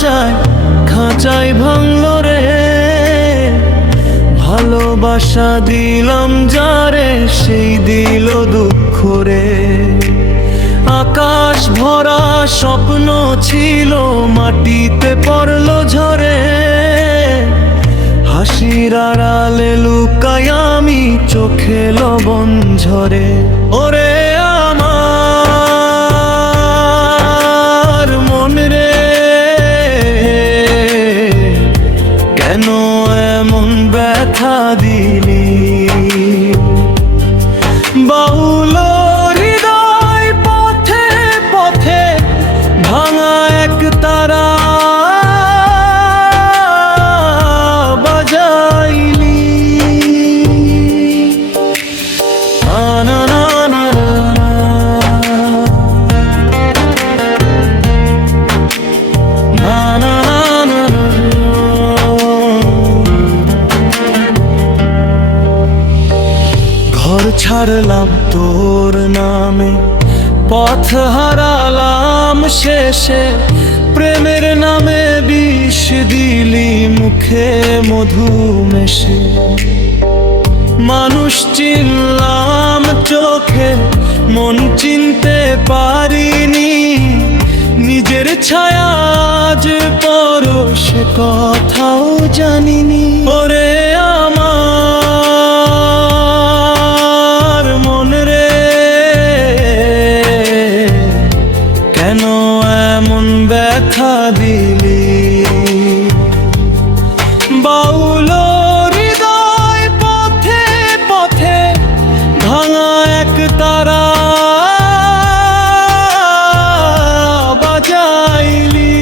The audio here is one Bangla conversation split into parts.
চায় খাঁচায় ভাঙলো রে। ভালোবাসা দিলাম যারে সেই দিল দুঃখ রে। আকাশ ভরা স্বপ্ন ছিল মাটিতে পড়লো ঝরে। হাসির আড়ালে লুকাই আমি চোখে লবণ ঝরে। ওরে আমার মন রে, কেন এমন ব্যথা দিলি? বাউল হৃদয় পথে পথে ভাঙা এক তারা বাজাইলি। না না না না না। ঘর ছাড়লাম তোর নামে, পথ হারালাম শেষে। প্রেমের নামে বিষ দিলি মুখে মধু মেশে। মানুষ চিনলাম চোখে, মন চিনতে পারিনি। নিজের ছায়া আজ পরশে কথাও জানিনি। ওরে আমার মন রে, কেন এমন ব্যথা দিলি? বাউল হৃদয় পথে পথে ভাঙা এক তারা বাজাইলি।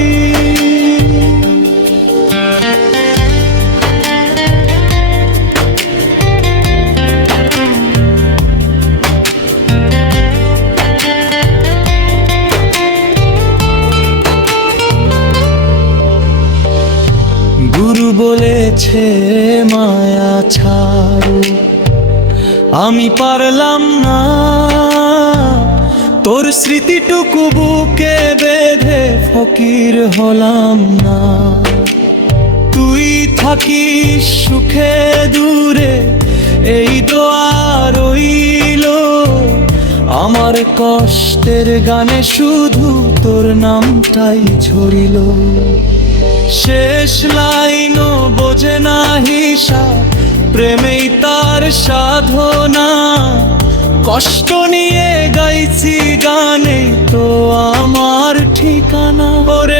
গুরু বলেছে মায়া ছাড়ো, আমি পারলাম না। তোর স্মৃতিটুকু বুকে বেঁধে ফকির হলাম না। তুই থাকিস সুখে দূরে এই দোয়া রইল। আমার কষ্টের গানে শুধু তোর নামটাই ঝরিল। শেষ লাইনও বোঝে না হিসাব, প্রেমেই তার সাধনা। কষ্ট নিয়ে গাইছি গানে তো আমার ঠিকানা। ওরে